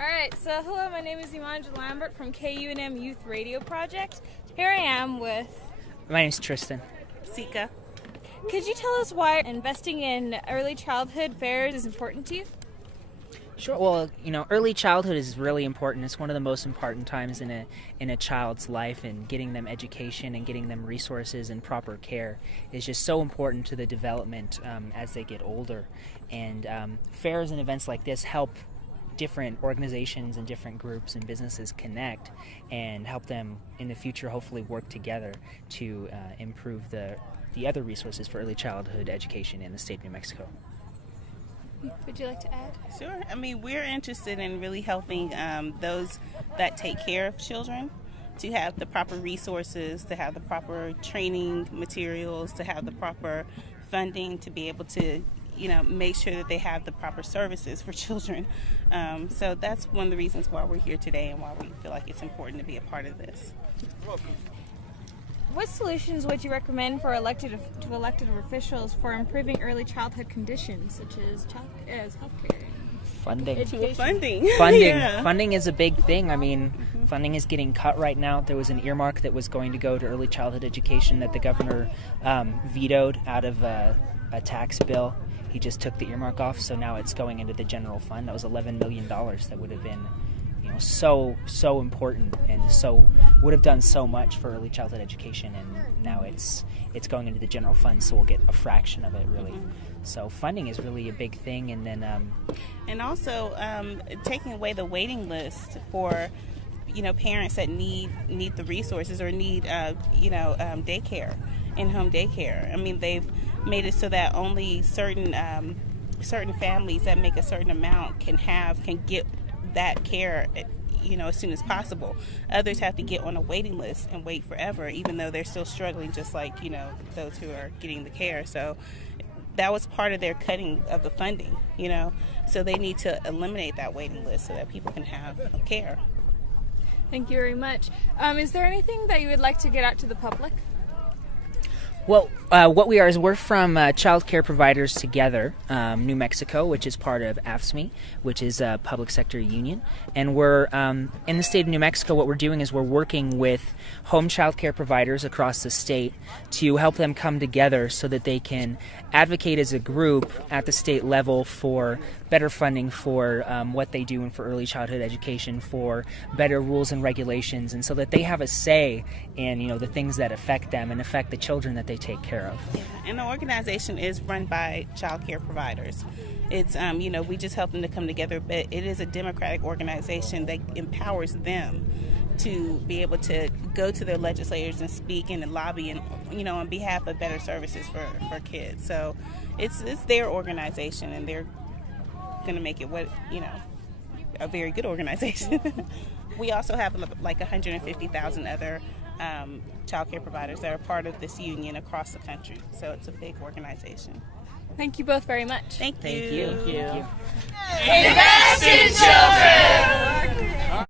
Alright, so hello, my name is Iemanja Lambert from KUNM Youth Radio Project. Here I am with... My name is Tristan. Tsika. Could you tell us why investing in early childhood fairs is important to you? Sure. Well, early childhood is really important. It's one of the most important times in a child's life, and getting them education and getting them resources and proper care is just so important to the development as they get older. And fairs and events like this help different organizations and different groups and businesses connect and help them in the future hopefully work together to improve the other resources for early childhood education in the state of New Mexico. Would you like to add? Sure. We're interested in really helping those that take care of children to have the proper resources, to have the proper training materials, to have the proper funding to be able to make sure that they have the proper services for children. So that's one of the reasons why we're here today and why we feel like it's important to be a part of this. What solutions would you recommend for elected officials for improving early childhood conditions, such as healthcare? Funding. Funding. Yeah. Funding is a big thing. Funding is getting cut right now. There was an earmark that was going to go to early childhood education that the governor vetoed out of a tax bill. He just took the earmark off, so now it's going into the general fund. That was $11 million that would have been so important, and so would have done so much for early childhood education, and now it's going into the general fund, so we'll get a fraction of it, really. So funding is really a big thing. And then and also taking away the waiting list for parents that need the resources or need daycare, in-home daycare. They've made it so that only certain families that make a certain amount can get that care as soon as possible. Others have to get on a waiting list and wait forever, even though they're still struggling, just like those who are getting the care. So that was part of their cutting of the funding, so they need to eliminate that waiting list so that people can have care. Thank you very much. Is there anything that you would like to get out to the public? Well, what we are is we're from Child Care Providers Together, New Mexico, which is part of AFSCME, which is a public sector union. And we're in the state of New Mexico. What we're doing is we're working with home child care providers across the state to help them come together so that they can advocate as a group at the state level for better funding for what they do and for early childhood education, for better rules and regulations, and so that they have a say in the things that affect them and affect the children that they take care of. Yeah. And the organization is run by child care providers. It's we just help them to come together, but it is a democratic organization that empowers them to be able to go to their legislators and speak and lobby and on behalf of better services for kids. So it's their organization, and they're going to make it a very good organization. We also have like 150,000 other child care providers that are part of this union across the country. So it's a big organization. Thank you both very much. Thank you. Thank you. Invest in children!